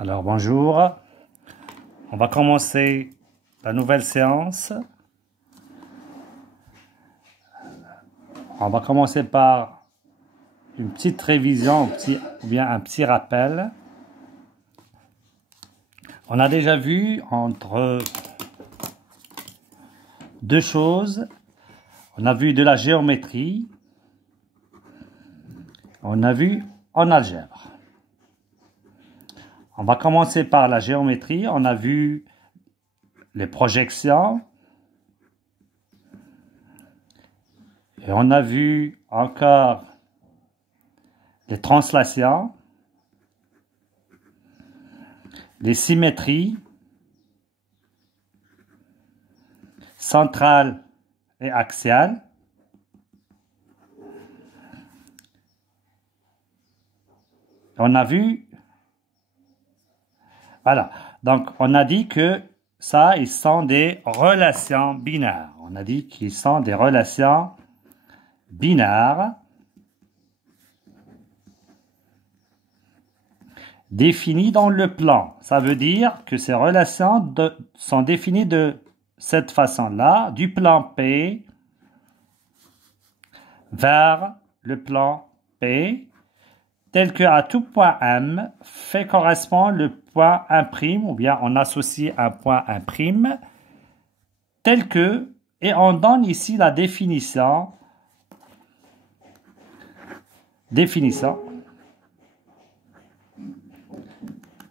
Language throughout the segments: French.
Alors bonjour, on va commencer la nouvelle séance. On va commencer par une petite révision ou bien un petit rappel. On a déjà vu entre deux choses. On a vu de la géométrie. On a vu en algèbre. On va commencer par la géométrie. On a vu les projections. Et on a vu encore les translations, les symétries, centrales et axiales. On a vu, voilà, donc on a dit que ça, ils sont des relations binaires. On a dit qu'ils sont des relations binaires définies dans le plan. Ça veut dire que ces relations sont définies de cette façon-là, du plan P vers le plan P, tel que à tout point M fait correspond le point 1', ou bien on associe un point 1', tel que, et on donne ici la définition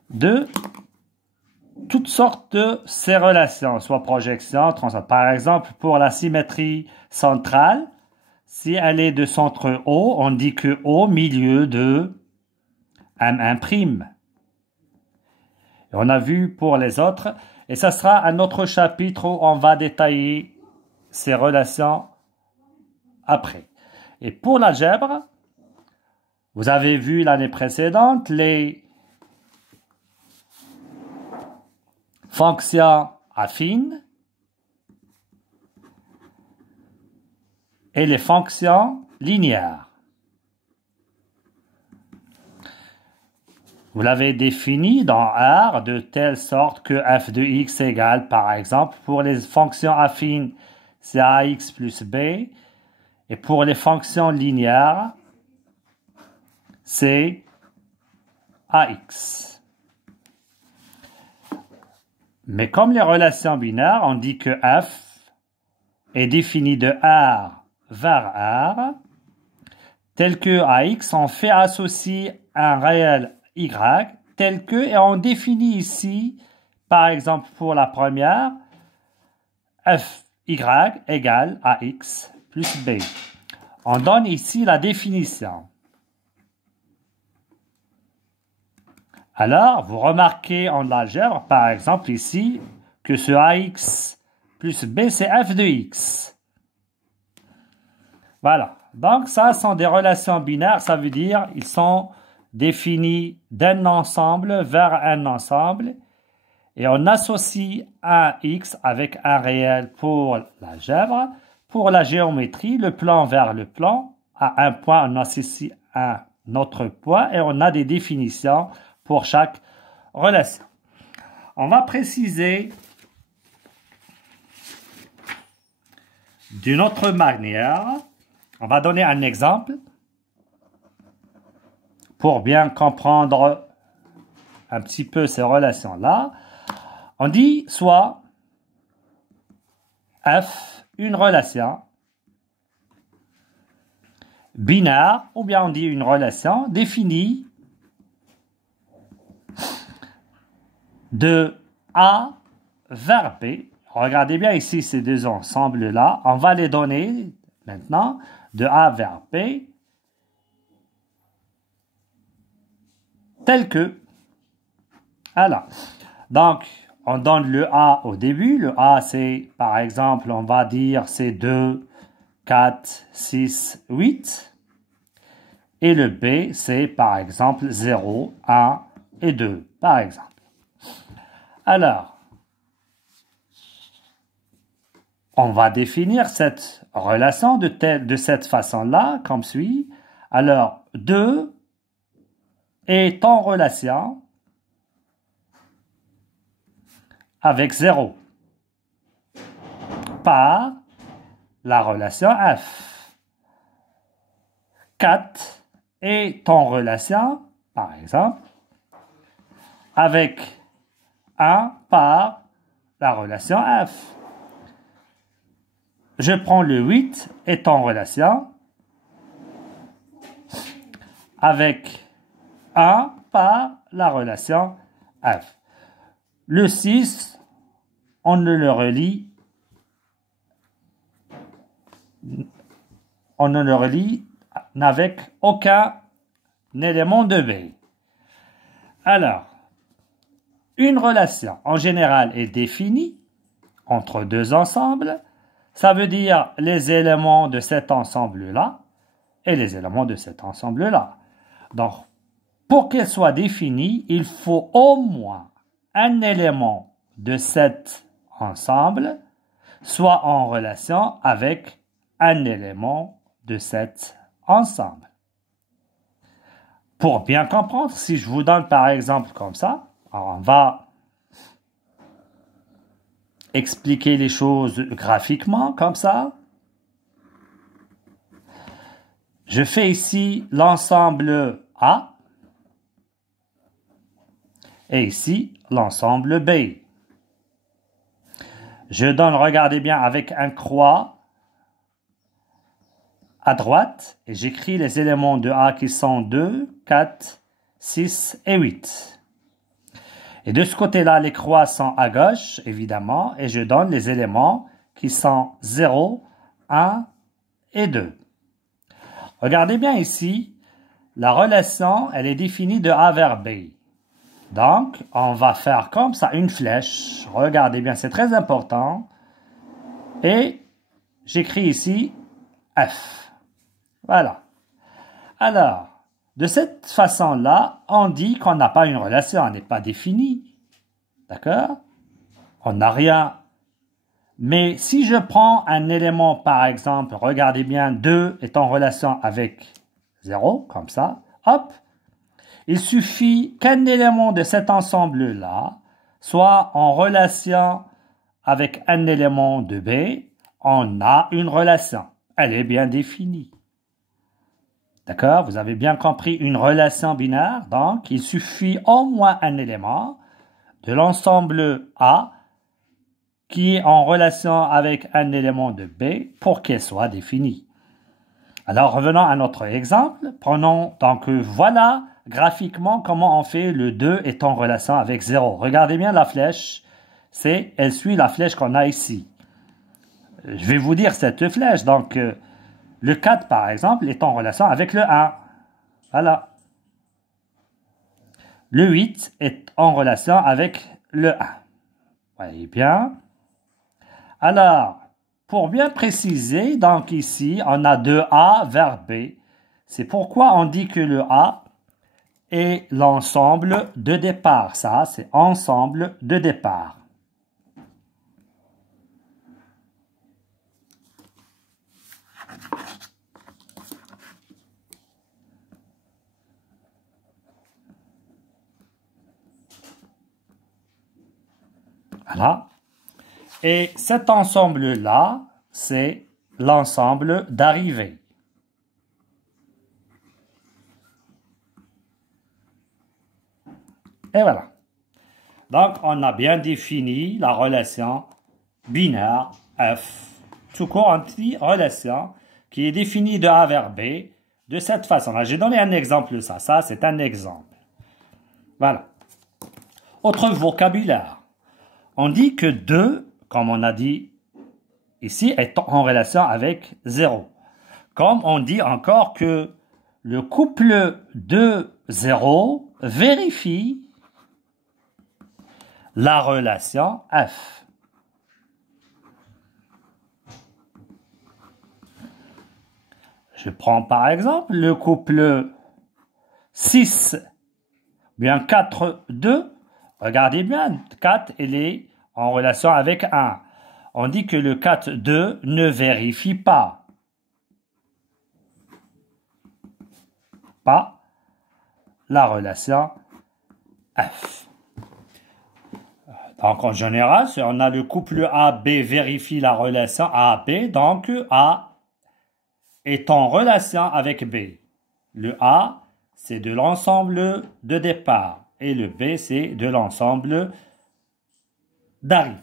de toutes sortes de ces relations, soit projection, translation. Par exemple, pour la symétrie centrale, si elle est de centre O, on dit que O milieu de M1'. Et on a vu pour les autres, et ça sera un autre chapitre où on va détailler ces relations après. Et pour l'algèbre, vous avez vu l'année précédente les fonctions affines et les fonctions linéaires. Vous l'avez défini dans R de telle sorte que f de x égale, par exemple, pour les fonctions affines, c'est ax plus b, et pour les fonctions linéaires, c'est ax. Mais comme les relations binaires, on dit que f est défini de R vers R, tel que ax, on fait associer un réel y, tel que, et on définit ici, par exemple pour la première, fy égale ax plus b. On donne ici la définition. Alors, vous remarquez en algèbre, par exemple ici, que ce ax plus b, c'est f de x. Voilà. Donc, ça sont des relations binaires. Ça veut dire ils sont définis d'un ensemble vers un ensemble. Et on associe un x avec un réel pour l'algèbre. Pour la géométrie, le plan vers le plan. À un point, on associe un autre point et on a des définitions pour chaque relation. On va préciser d'une autre manière. On va donner un exemple pour bien comprendre un petit peu ces relations-là. On dit soit F, une relation binaire, ou bien on dit une relation définie de A vers B. Regardez bien ici ces deux ensembles-là. On va les donner maintenant de A vers B, tel que. Alors, donc, on donne le A au début. Le A, c'est, par exemple, on va dire, c'est 2, 4, 6, 8. Et le B, c'est, par exemple, 0, 1 et 2, par exemple. Alors, on va définir cette relation de cette façon-là, comme suit. Alors, 2 est en relation avec 0 par la relation F. 4 est en relation, par exemple, avec 1 par la relation F. Je prends le 8 est en relation avec 1 par la relation F. Le 6, on ne le relie avec aucun élément de B. Alors, une relation en général est définie entre deux ensembles. Ça veut dire les éléments de cet ensemble-là et les éléments de cet ensemble-là. Donc, pour qu'elle soit définie, il faut au moins un élément de cet ensemble soit en relation avec un élément de cet ensemble. Pour bien comprendre, si je vous donne par exemple comme ça, alors on va expliquer les choses graphiquement comme ça. Je fais ici l'ensemble A et ici l'ensemble B. Je donne, regardez bien, avec un croix à droite et j'écris les éléments de A qui sont 2, 4, 6 et 8. Et de ce côté-là, les croix sont à gauche, évidemment, et je donne les éléments qui sont 0, 1 et 2. Regardez bien ici, la relation, elle est définie de A vers B. Donc, on va faire comme ça une flèche. Regardez bien, c'est très important. Et j'écris ici F. Voilà. Alors, de cette façon-là, on dit qu'on n'a pas une relation, elle n'est pas définie. D'accord? On n'a rien. Mais si je prends un élément, par exemple, regardez bien, 2 est en relation avec 0, comme ça, hop, il suffit qu'un élément de cet ensemble-là soit en relation avec un élément de B, on a une relation. Elle est bien définie. D'accord? Vous avez bien compris une relation binaire. Donc, il suffit au moins un élément de l'ensemble A qui est en relation avec un élément de B pour qu'elle soit définie. Alors, revenons à notre exemple. Prenons, donc, voilà graphiquement comment on fait le 2 est en relation avec 0. Regardez bien la flèche. Elle suit la flèche qu'on a ici. Je vais vous dire cette flèche. Donc, le 4, par exemple, est en relation avec le 1. Voilà. Le 8 est en relation avec le 1. Voyez bien. Alors, pour bien préciser, donc ici, on a de A vers B. C'est pourquoi on dit que le A est l'ensemble de départ. Ça, c'est ensemble de départ. Voilà. Et cet ensemble-là, c'est l'ensemble d'arrivée. Et voilà. Donc, on a bien défini la relation binaire F. Tout court, on dit relation qui est définie de A vers B de cette façon-là. J'ai donné un exemple, ça c'est un exemple. Voilà. Autre vocabulaire. On dit que 2, comme on a dit ici, est en relation avec 0. Comme on dit encore que le couple 2-0 vérifie la relation F. Je prends par exemple le couple 6, bien 4-2. Regardez bien, 4, il est en relation avec 1. On dit que le 4-2 ne vérifie pas la relation F. Donc, en général, si on a le couple AB vérifie la relation AB, donc A est en relation avec B. Le A, c'est de l'ensemble de départ et le B, c'est de l'ensemble d'arrivée.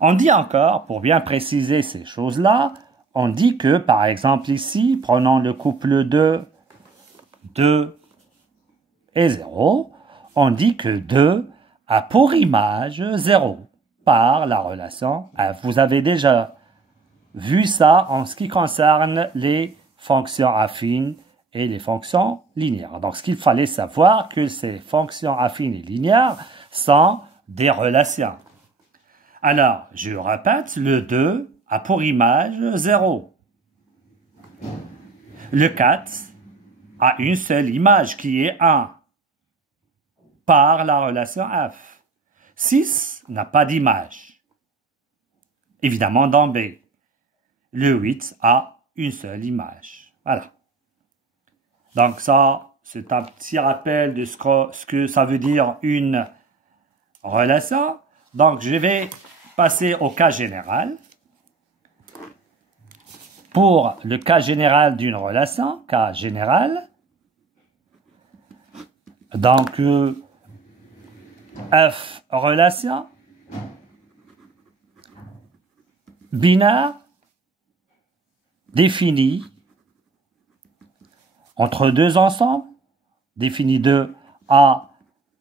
On dit encore, pour bien préciser ces choses-là, on dit que, par exemple ici, prenons le couple de 2 et 0, on dit que 2 a pour image 0 par la relation f. Vous avez déjà vu ça en ce qui concerne les fonctions affines et les fonctions linéaires. Donc, ce qu'il fallait savoir, que ces fonctions affines et linéaires sont des relations. Alors, je répète, le 2 a pour image 0. Le 4 a une seule image qui est 1 par la relation f. 6 n'a pas d'image, évidemment dans B. Le 8 a une seule image. Voilà. Donc ça, c'est un petit rappel de ce que ça veut dire une relation. Donc je vais passer au cas général. Pour le cas général d'une relation, cas général, donc F relation binaire définie entre deux ensembles, définie de A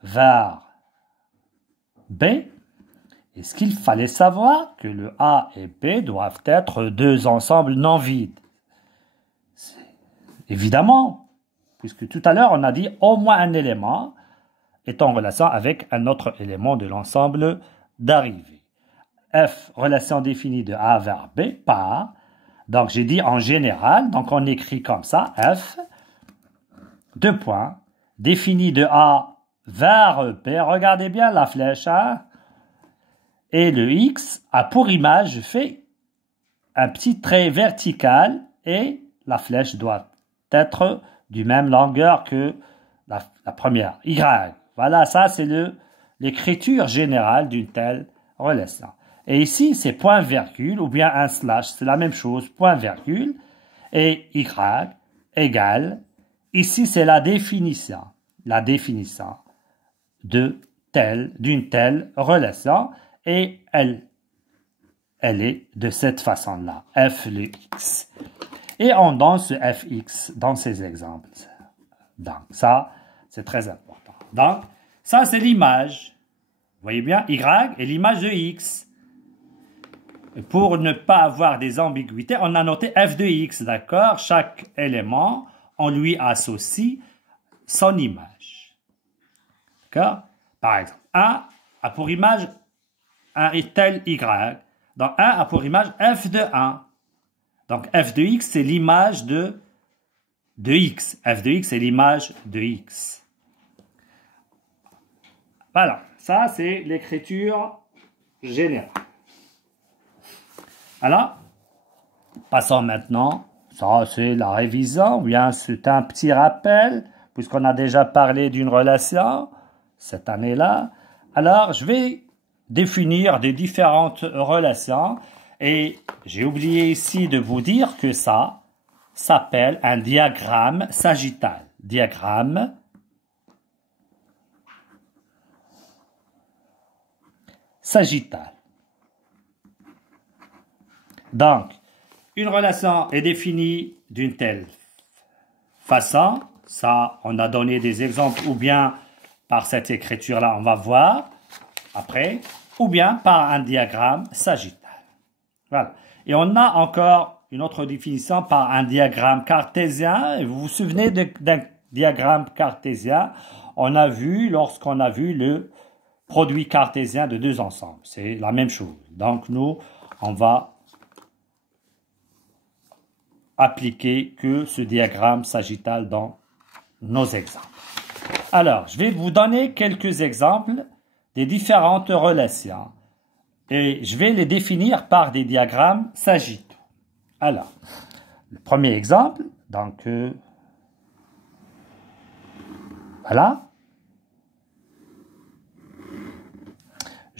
vers B. Et ce qu'il fallait savoir, que le A et B doivent être deux ensembles non vides. Évidemment, puisque tout à l'heure on a dit au moins un élément est en relation avec un autre élément de l'ensemble d'arrivée. F, relation définie de A vers B, par, donc j'ai dit en général, donc on écrit comme ça, F, deux points, définie de A vers B, regardez bien la flèche, hein? Et le X a pour image, je fais un petit trait vertical et la flèche doit être du même longueur que la première, Y. Voilà, ça c'est l'écriture générale d'une telle relation. Et ici, c'est point virgule ou bien un slash, c'est la même chose, point virgule, et Y égale, ici c'est la définition d'une telle relation, et elle est de cette façon-là, f le x. Et on donne ce fx dans ces exemples. Donc ça, c'est très important. Donc, ça c'est l'image. Vous voyez bien, y est l'image de x. Et pour ne pas avoir des ambiguïtés, on a noté f de x, d'accord? Chaque élément, on lui associe son image. D'accord? Par exemple, 1 a pour image 1 est tel y. Donc 1 a pour image f de 1. Donc f de x, c'est l'image de x. F de x, c'est l'image de x. Voilà, ça c'est l'écriture générale. Alors, passons maintenant, ça c'est la révision, bien c'est un petit rappel, puisqu'on a déjà parlé d'une relation cette année-là. Alors, je vais définir des différentes relations et j'ai oublié ici de vous dire que ça s'appelle un diagramme sagittal. Diagramme sagittal. Donc, une relation est définie d'une telle façon. Ça, on a donné des exemples ou bien par cette écriture-là, on va voir après, ou bien par un diagramme sagittal. Voilà. Et on a encore une autre définition par un diagramme cartésien. Et vous vous souvenez d'un diagramme cartésien? On a vu, lorsqu'on a vu le produit cartésien de deux ensembles. C'est la même chose. Donc, nous, on va appliquer que ce diagramme sagittal dans nos exemples. Alors, je vais vous donner quelques exemples des différentes relations et je vais les définir par des diagrammes sagittaux. Alors, le premier exemple, donc voilà.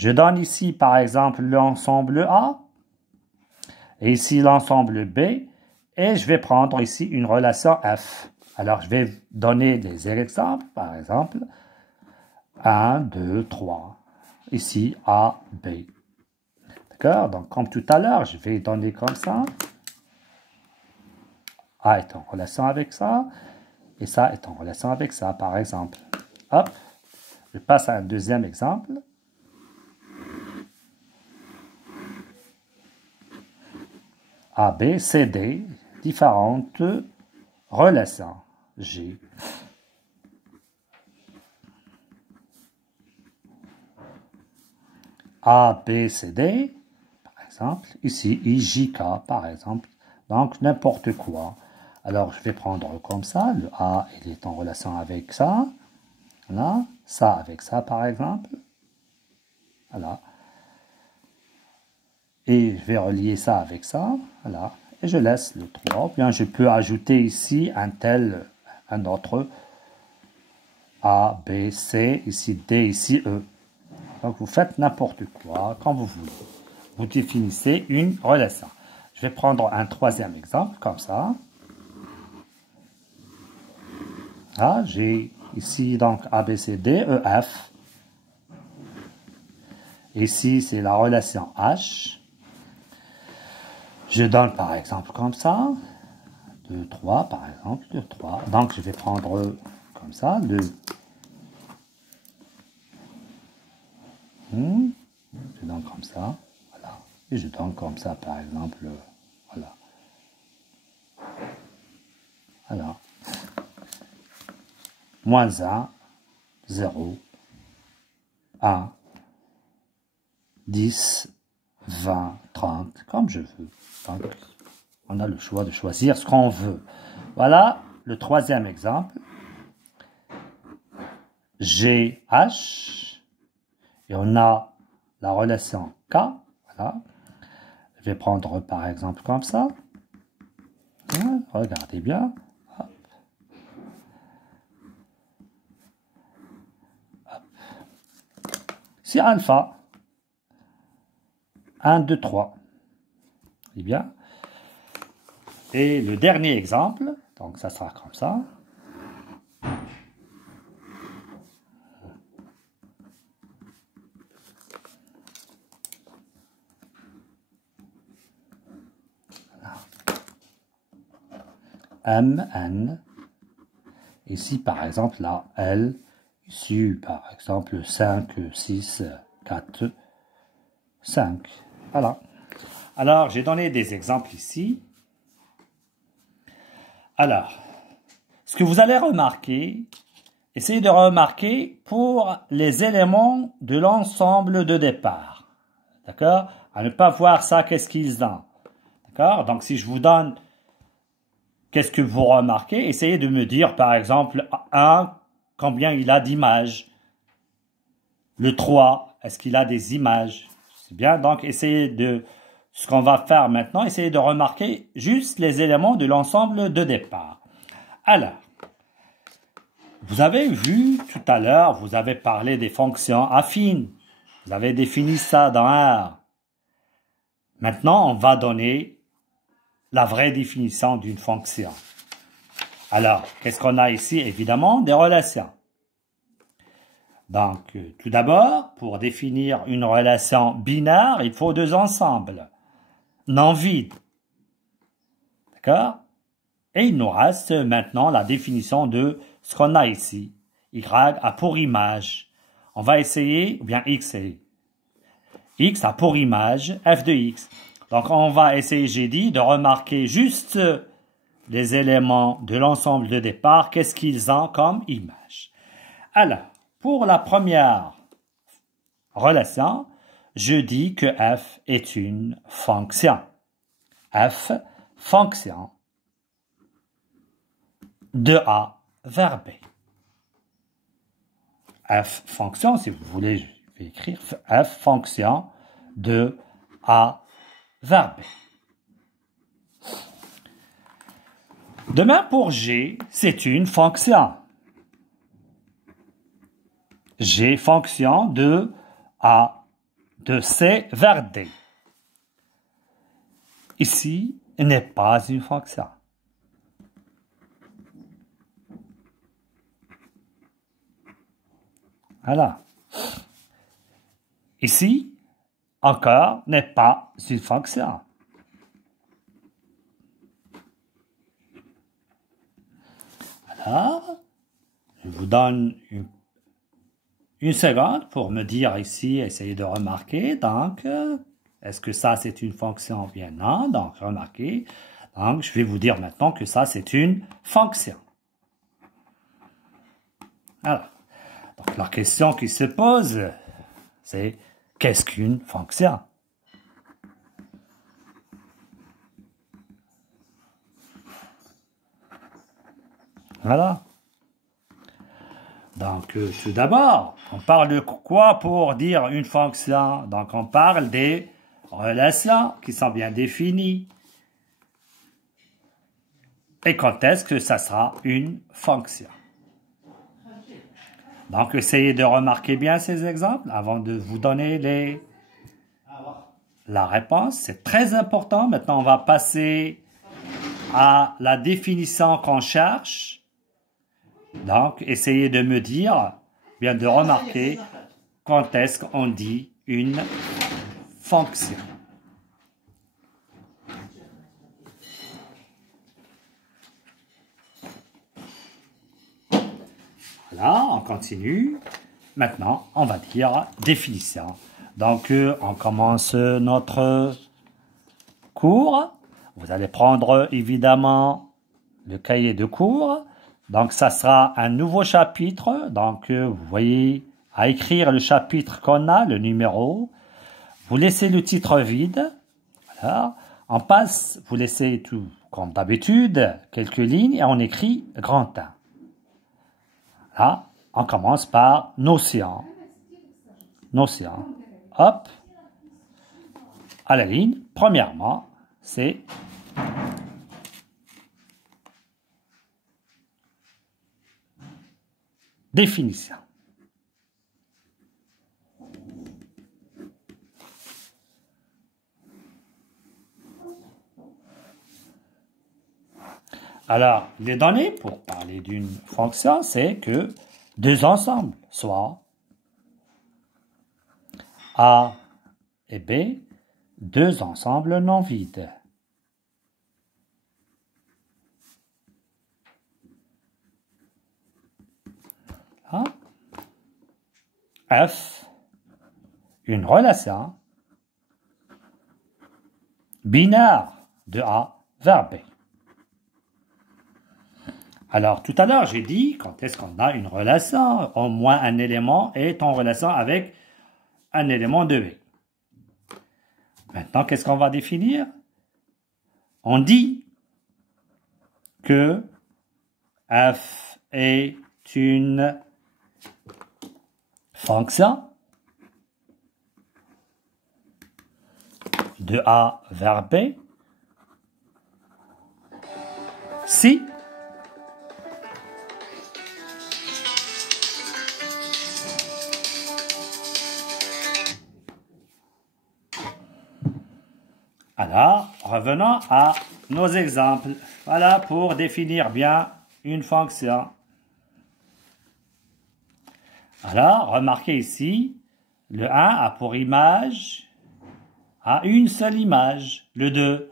Je donne ici, par exemple, l'ensemble A, et ici l'ensemble B, et je vais prendre ici une relation F. Alors, je vais donner des exemples, par exemple, 1, 2, 3. Ici, A, B. D'accord? Donc, comme tout à l'heure, je vais donner comme ça. A est en relation avec ça, et ça est en relation avec ça, par exemple. Hop, je passe à un deuxième exemple. A, B, C, D, différentes relations. G. A, B, C, D, par exemple. Ici, I, J, K, par exemple. Donc, n'importe quoi. Alors, je vais prendre comme ça. Le A, il est en relation avec ça. Voilà. Ça avec ça, par exemple. Voilà. Et je vais relier ça avec ça. Voilà. Et je laisse le 3. Bien, je peux ajouter ici un autre. A, B, C, ici D, ici E. Donc, vous faites n'importe quoi, quand vous voulez. Vous définissez une relation. Je vais prendre un troisième exemple, comme ça. Là, j'ai ici donc A, B, C, D, E, F. Ici, c'est la relation H. Je donne par exemple comme ça. 2, 3, par exemple. 2, 3. Donc, je vais prendre comme ça. Je donne comme ça. Voilà. Et je donne comme ça, par exemple. Voilà. Voilà. Moins 1, 0, 1, 10, 20, 30, comme je veux. Donc, on a le choix de choisir ce qu'on veut. Voilà le troisième exemple. GH. Et on a la relation K. Voilà. Je vais prendre par exemple comme ça. Voilà, regardez bien. Hop. Hop. C'est alpha. 1, 2, 3. Eh bien. Et le dernier exemple, donc ça sera comme ça. M, N. Ici, par exemple, là, L. Ici, par exemple, 5, 6, 4, 5. Voilà. Alors, j'ai donné des exemples ici. Alors, ce que vous allez remarquer, essayez de remarquer pour les éléments de l'ensemble de départ. D'accord? À ne pas voir ça, qu'est-ce qu'ils ont. D'accord? Donc, si je vous donne, qu'est-ce que vous remarquez? Essayez de me dire, par exemple, 1, combien il a d'images. Le 3, est-ce qu'il a des images? C'est bien, donc essayez de... Ce qu'on va faire maintenant, essayez de remarquer juste les éléments de l'ensemble de départ. Alors, vous avez vu tout à l'heure, vous avez parlé des fonctions affines. Vous avez défini ça dans R. Maintenant, on va donner la vraie définition d'une fonction. Alors, qu'est-ce qu'on a ici? Évidemment, des relations. Donc, tout d'abord, pour définir une relation binaire, il faut deux ensembles non vides. D'accord? Et il nous reste maintenant la définition de ce qu'on a ici. Y a pour image. On va essayer, ou bien X a pour image f de X. Donc, on va essayer, j'ai dit, de remarquer juste les éléments de l'ensemble de départ. Qu'est-ce qu'ils ont comme image? Alors, pour la première relation, je dis que f est une fonction. F, fonction de A vers B. F, fonction, si vous voulez, je vais écrire f, fonction de A vers B. De même pour G, c'est une fonction. G, fonction de A de C vers D. Ici, n'est pas une fonction. Voilà. Ici, encore, n'est pas une fonction. Alors, je vous donne une seconde pour me dire ici, essayez de remarquer. Donc, est-ce que ça c'est une fonction ou bien non? Donc, remarquez. Donc, je vais vous dire maintenant que ça c'est une fonction. Alors, donc la question qui se pose, c'est qu'est-ce qu'une fonction? Voilà. Donc, tout d'abord, on parle de quoi pour dire une fonction? Donc, on parle des relations qui sont bien définies. Et quand est-ce que ça sera une fonction? Donc, essayez de remarquer bien ces exemples avant de vous donner la réponse. C'est très important. Maintenant, on va passer à la définition qu'on cherche. Donc, essayez de me dire, bien de remarquer quand est-ce qu'on dit une fonction. Voilà, on continue. Maintenant, on va dire définition. Donc, on commence notre cours. Vous allez prendre évidemment le cahier de cours. Donc, ça sera un nouveau chapitre. Donc, vous voyez, à écrire le chapitre qu'on a, le numéro. Vous laissez le titre vide. Voilà. On passe, vous laissez tout comme d'habitude, quelques lignes et on écrit grand 1. Là, on commence par notion. Notion. Hop. À la ligne, premièrement, c'est définition. Alors, les données, pour parler d'une fonction, c'est que deux ensembles, soit A et B, deux ensembles non vides. F, une relation binaire de A vers B. Alors, tout à l'heure, j'ai dit, quand est-ce qu'on a une relation, au moins un élément est en relation avec un élément de B. Maintenant, qu'est-ce qu'on va définir? On dit que f est une fonction de A vers B si Alors, revenons à nos exemples. Voilà pour définir bien une fonction. Alors, remarquez ici, le 1 a pour image, une seule image. Le 2,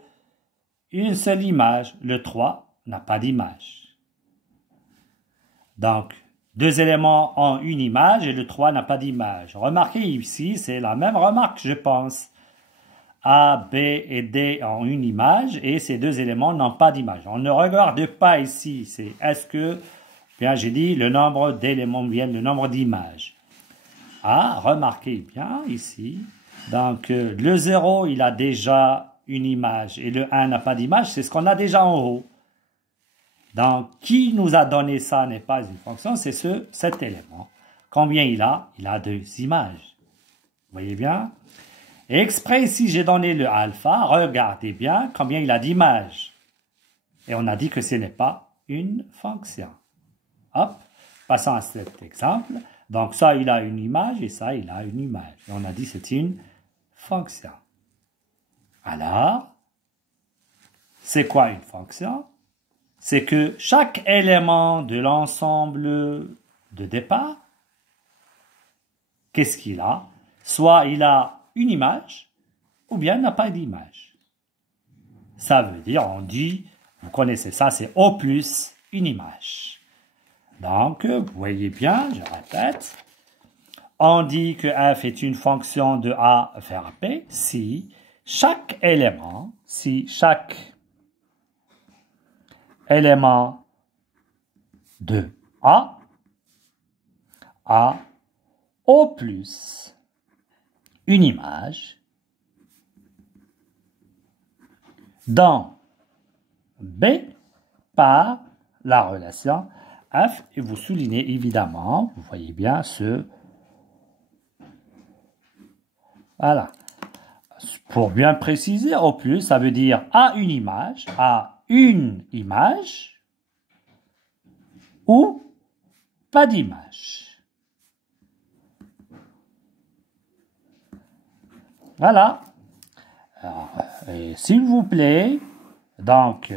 une seule image. Le 3 n'a pas d'image. Donc, deux éléments ont une image et le 3 n'a pas d'image. Remarquez ici, c'est la même remarque, je pense. A, B et D ont une image et ces deux éléments n'ont pas d'image. On ne regarde pas ici, c'est est-ce que, bien j'ai dit, le nombre d'éléments vient le nombre d'images. Remarquez bien ici, donc le 0 il a déjà une image et le 1 n'a pas d'image, c'est ce qu'on a déjà en haut. Donc qui nous a donné ça n'est pas une fonction, c'est cet élément. Combien il a? Il a 2 images. Vous voyez bien? Et exprès ici, j'ai donné le alpha. Regardez bien combien il a d'images. Et on a dit que ce n'est pas une fonction. Hop, passons à cet exemple. Donc ça, il a une image et ça, il a une image. Et on a dit que c'est une fonction. Alors, c'est quoi une fonction? C'est que chaque élément de l'ensemble de départ, qu'est-ce qu'il a? Soit il a une image, ou bien il n'a pas d'image. Ça veut dire, on dit, vous connaissez ça, c'est O plus une image. Donc, vous voyez bien, je répète, on dit que f est une fonction de A vers B si chaque élément de A a O plus une image dans B par la relation F, et vous soulignez évidemment, vous voyez bien ce... Voilà. Pour bien préciser, au plus, ça veut dire à une image, ou pas d'image. Voilà. S'il vous plaît, donc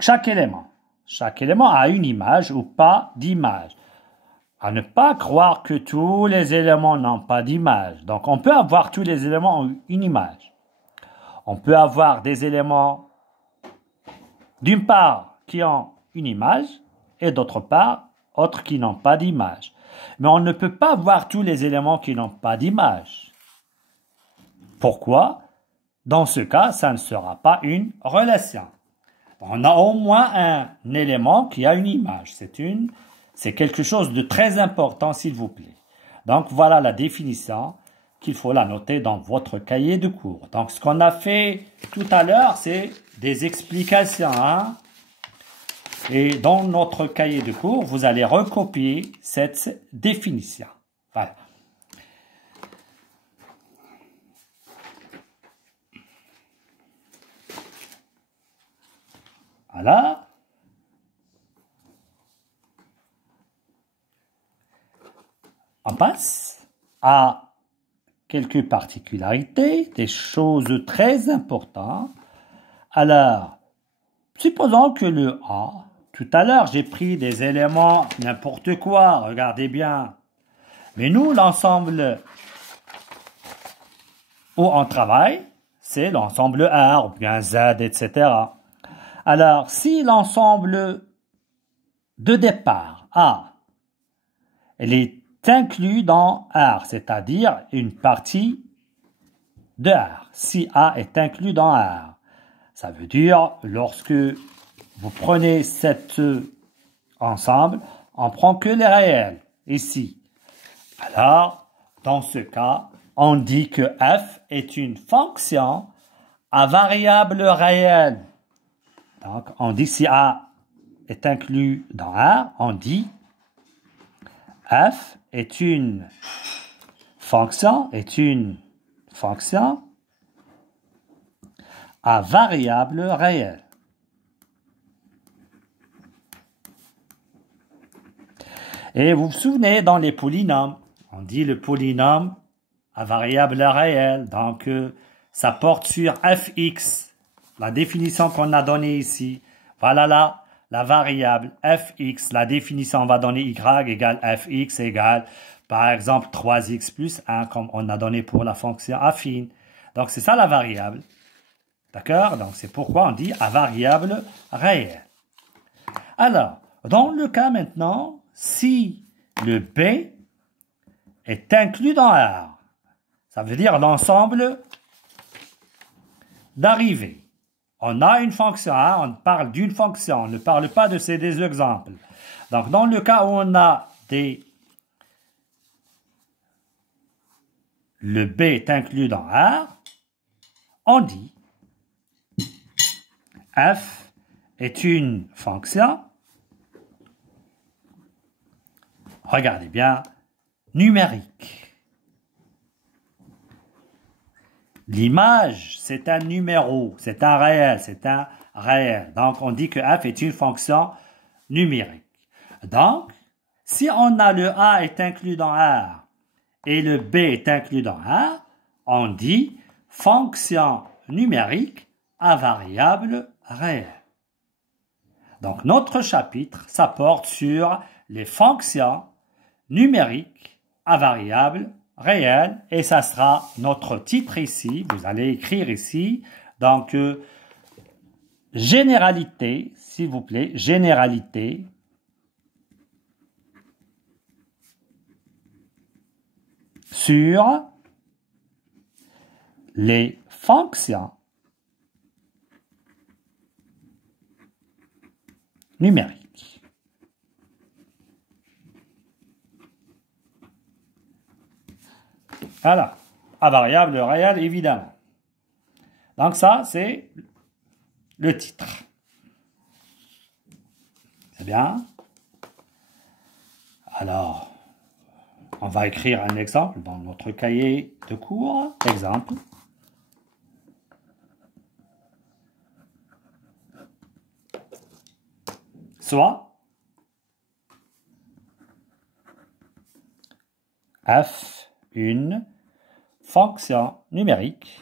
chaque élément a une image ou pas d'image. À ne pas croire que tous les éléments n'ont pas d'image. Donc, on peut avoir tous les éléments en une image. On peut avoir des éléments, d'une part, qui ont une image, et d'autre part, autres qui n'ont pas d'image. Mais on ne peut pas avoir tous les éléments qui n'ont pas d'image. Pourquoi? Dans ce cas, ça ne sera pas une relation. On a au moins un élément qui a une image. C'est quelque chose de très important, s'il vous plaît. Donc, voilà la définition qu'il faut la noter dans votre cahier de cours. Donc, ce qu'on a fait tout à l'heure, c'est des explications. Et dans notre cahier de cours, vous allez recopier cette définition. Voilà. Voilà. On passe à quelques particularités, des choses très importantes. Alors, supposons que le A, tout à l'heure, j'ai pris des éléments, n'importe quoi, regardez bien. Mais nous, l'ensemble où on travaille, c'est l'ensemble R, ou bien Z, etc. Alors, si l'ensemble de départ, A, elle est inclus dans R, c'est-à-dire une partie de R. Si A est inclus dans R, ça veut dire lorsque vous prenez cet ensemble, on prend que les réels ici. Alors, dans ce cas, on dit que f est une fonction à variable réelle. Donc, on dit si A est inclus dans R, on dit f est une fonction à variable réelle. Et vous vous souvenez, dans les polynômes, on dit le polynôme à variable réelle. Donc, ça porte sur fx, la définition qu'on a donnée ici. Voilà là. La variable fx, la définition va donner y égale fx égale, par exemple, 3x plus 1, comme on a donné pour la fonction affine. Donc, c'est ça la variable. D'accord? Donc, c'est pourquoi on dit à variable réelle. Alors, dans le cas maintenant, si le B est inclus dans R, ça veut dire l'ensemble d'arrivée. On a une fonction, on parle d'une fonction, on ne parle pas de ces deux exemples. Donc, dans le cas où on a le B est inclus dans R, on dit f est une fonction, regardez bien, numérique. L'image, c'est un numéro, c'est un réel. Donc, on dit que f est une fonction numérique. Donc, si on a le A est inclus dans R et le B est inclus dans R, on dit fonction numérique à variable réelle. Donc, notre chapitre, ça porte sur les fonctions numériques à variable réelle et ça sera notre titre ici. Vous allez écrire ici. Donc, généralité, s'il vous plaît, généralité sur les fonctions numériques. Voilà, à variable réelle, évidemment. Donc ça, c'est le titre. C'est bien. Alors, on va écrire un exemple dans notre cahier de cours. Exemple. Soit f une fonction numérique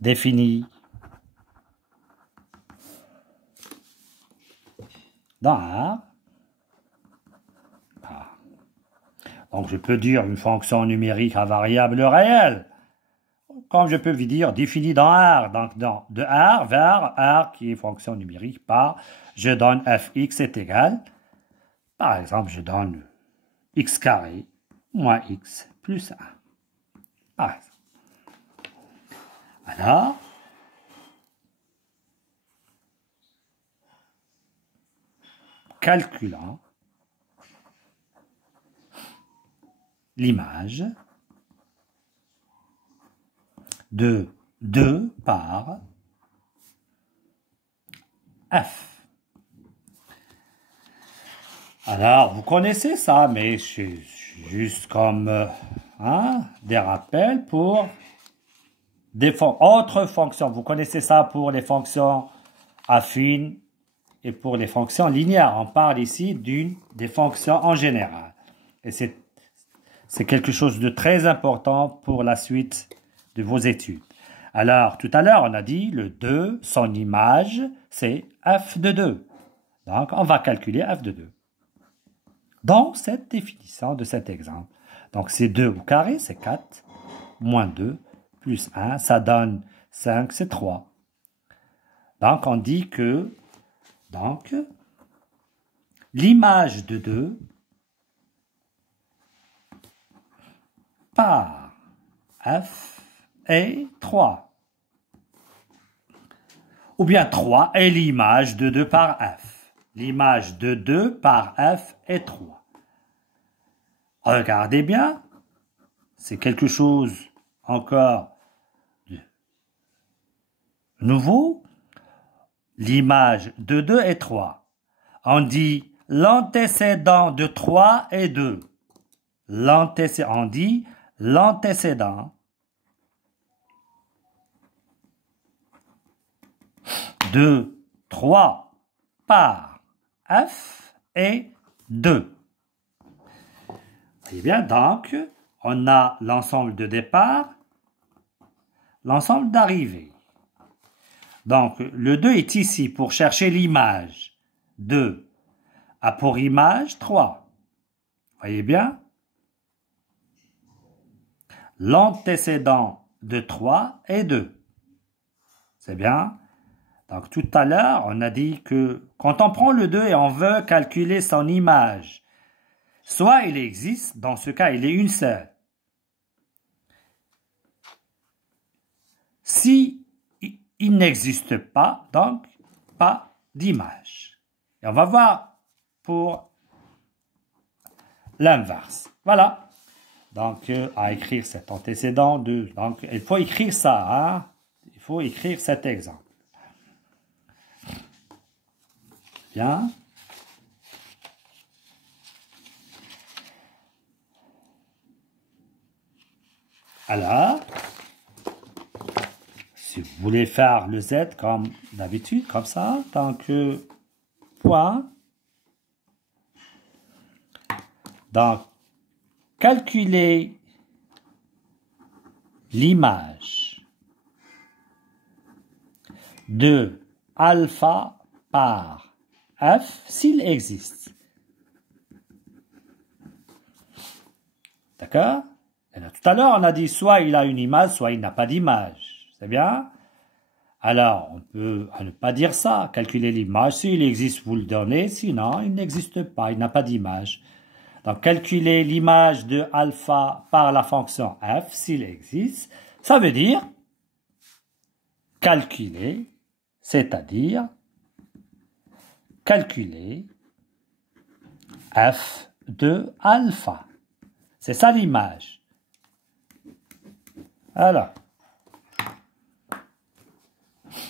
définie dans R. Donc, je peux dire une fonction numérique à variable réelle. Comme je peux vous dire, définie dans R. Donc, de R vers R qui est fonction numérique par, je donne fx est égal. Par exemple, je donne x carré moins x plus 1. Par exemple. Alors, calculant l'image de 2 par f. Alors, vous connaissez ça, mais c'est juste comme des rappels pour des autres fonctions. Vous connaissez ça pour les fonctions affines et pour les fonctions linéaires. On parle ici des fonctions en général. Et c'est quelque chose de très important pour la suite de vos études. Alors, tout à l'heure, on a dit le 2, son image, c'est f de 2. Donc, on va calculer f de 2. Dans cette définition de cet exemple. Donc, c'est 2 au carré, c'est 4, moins 2, plus 1, ça donne 5, c'est 3. Donc, on dit que l'image de 2 par f est 3. Ou bien 3 est l'image de 2 par f. L'image de 2 par f est 3. Regardez bien, c'est quelque chose encore de nouveau. L'image de 2 est 3. On dit l'antécédent de 3 est 2. On dit l'antécédent de 3 par f est 2. Voyez bien, donc, on a l'ensemble de départ, l'ensemble d'arrivée. Donc, le 2 est ici pour chercher l'image. 2 a pour image 3. Voyez bien? L'antécédent de 3 est 2. C'est bien? Donc, tout à l'heure, on a dit que quand on prend le 2 et on veut calculer son image, soit il existe, dans ce cas, il est une seule. Si il n'existe pas, donc pas d'image. Et on va voir pour l'inverse. Voilà. Donc, à écrire cet antécédent de... Donc, il faut écrire ça. Hein? Il faut écrire cet exemple. Bien. Alors, si vous voulez faire le Z comme d'habitude, comme ça, donc point Donc, calculer l'image de alpha par f s'il existe. D'accord? Tout à l'heure, on a dit soit il a une image, soit il n'a pas d'image. C'est bien? Alors, on peut ne pas dire ça. Calculer l'image, s'il existe, vous le donnez. Sinon, il n'existe pas, il n'a pas d'image. Donc, calculer l'image de alpha par la fonction f, s'il existe, ça veut dire calculer, c'est-à-dire calculer f de alpha. C'est ça l'image. Alors,